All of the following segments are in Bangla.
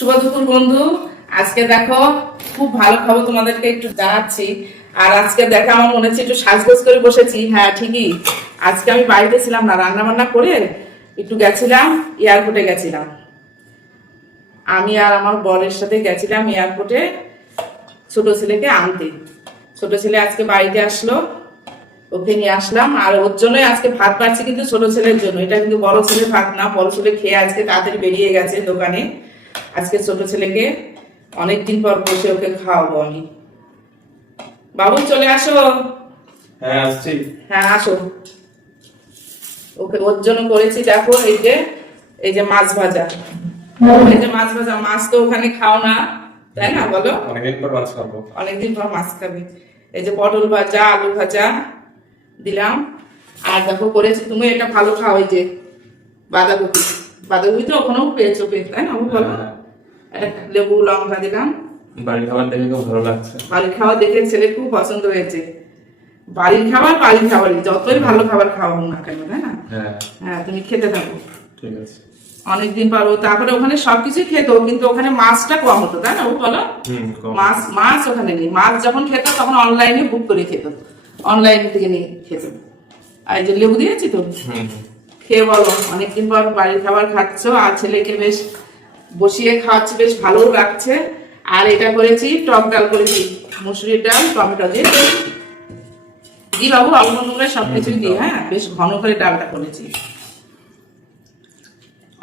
শুভ দুপুর বন্ধু। আজকে দেখো খুব ভালো খাবো তোমাদেরকে একটু জানাচ্ছি। আর আজকে দেখো আমার মনে হচ্ছে একটু সাজগোজ করে বসেছি। হ্যাঁ ঠিকই, আজকে আমি বাড়িতে ছিলাম না, রান্না বান্না করে একটু গেছিলাম, এয়ারপোর্টে গেছিলাম। আমি আর আমার বরের সাথে গেছিলাম এয়ারপোর্টে ছোট ছেলেকে আনতে। ছোট ছেলে আজকে বাড়িতে আসলো, ওকে নিয়ে আসলাম। আর ওর জন্যই আজকে ভাত পাচ্ছি, কিন্তু ছোট ছেলের জন্য। এটা কিন্তু বড় ছেলের ভাত না, বড় ছেলে খেয়ে আজকে তাড়াতাড়ি বেরিয়ে গেছে দোকানে। আজকে ছোট ছেলেকে অনেকদিন পর বসে ওকে খাওয়াবো আমি। বাবু চলে আসো। হ্যাঁ আসছি। হ্যাঁ আসো। ওকে ওর জন্য করেছি দেখো এই যে মাছ ভাজা। এই যে মাছ ভাজা, মাছ তো ওখানে খাও না তাই না, বলো? অনেকদিন পর মাছ খাবো। অনেকদিন পর মাছ খাবে। এই যে পটল ভাজা, আলু ভাজা দিলাম। আর দেখো করেছি, তুমি এটা ভালো খাও, এই যে বাঁধাকপি। বাঁধাকপি তো ওখানেও পেয়েছো, তাই না? বলো। একটা লেবু লঙ্কা দিলাম। বাড়ির খাবার দেখে খুব ভালো লাগছে। বাড়ির খাবার দেখে ছেলে খুব পছন্দ হয়েছে। বাড়ির খাবারই, যতই ভালো খাবার খাওয়াও না কেন, তাই না? হ্যাঁ হ্যাঁ তুমি খেতে থাকো। ঠিক আছে। অনেকদিন পর তারপরে ওখানে সবকিছুই খেত, কিন্তু ওখানে মাছটা কম হতো, তাই না? ও বলো। কম। মাছ ওখানে নেই। মাছ যখন খেত তখন অনলাইনে বুক করে খেত, অনলাইন থেকে নিয়ে খেত। আর এই যে লেবু দিয়েছি তো, খেয়ে বলো অনেকদিন পর বাড়ির খাবার খাচ্ছ। আর ছেলেকে বেশ বসিয়ে খাওয়াচ্ছি, বেশ ভালো লাগছে। আর এটা করেছি টক ডাল করেছি, মুসুরির ডাল টমেটো দিয়ে দি বাবু, অল্প করে সবকিছুই দিই। হ্যাঁ বেশ ঘন করে ডালটা করেছি,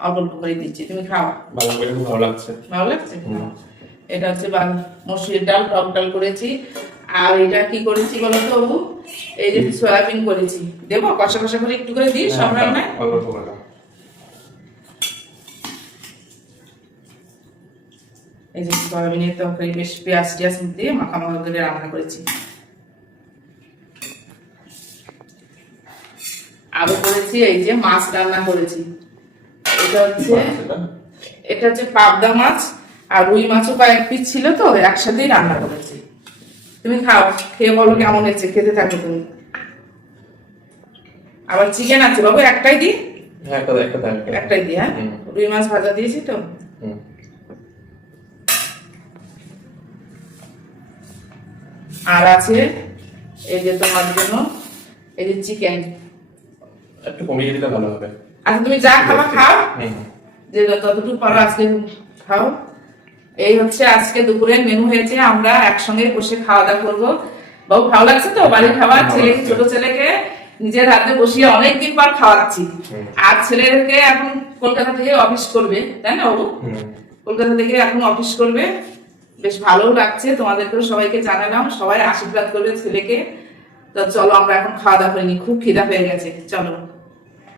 অল্প করে দিচ্ছি, তুমি খাও। ভালো করে খুব ভালো লাগছে। ভালো লাগছে। এটা হচ্ছে মসুরির ডাল টক ডাল করেছি। আর এটা কি করেছি বলো তো বাবু, এই যে সয়াবিন করেছি। দেবো কষা কষা করে একটু করে দিই সব রান্নায়। অল্প করে। এই যে সয়াবিনের তরকারি বেশ পেঁয়াজ টিয়াজ দিয়ে মাখা মাখা করে রান্না করেছি। আরো করেছি এই যে মাছ রান্না করেছি। এটা হচ্ছে পাবদা মাছ আর রুই মাছও কয়েক পিস ছিল, তো একসাথেই রান্না করেছি। তুমি খাও, খেয়ে বলো কেমন হয়েছে, খেতে থাকো তুমি। আবার চিকেন আছে বাবু, একটাই দিই। হ্যাঁ একটাই দিই। হ্যাঁ রুই মাছ ভাজা দিয়েছি তো। আর আছে এই যে তোমার জন্য এই যে চিকেন। একটু কমিয়ে দিলে ভালো হবে। আচ্ছা তুমি যা খাবা খাও, যে ততটুকু পারো আজকে খাও। এই হচ্ছে আজকে দুপুরের মেনু হয়েছে, আমরা একসঙ্গে বসে খাওয়া দাওয়া করবো। বাবু ভালো লাগছে তো বাড়ির খাবার? ছেলেকে, ছোট ছেলেকে নিজের হাতে বসিয়ে অনেকদিন পর খাওয়াচ্ছি। আর ছেলেকে এখন কলকাতা থেকে অফিস করবে, তাই না বাবু? কলকাতা থেকে এখন অফিস করবে, বেশ ভালো লাগছে। তোমাদেরকেও সবাইকে জানালাম, সবাই আশীর্বাদ করবে ছেলেকে। তো চলো আমরা এখন খাওয়া দাওয়া করিনি, খুব খিদা পেয়ে গেছে, চলো।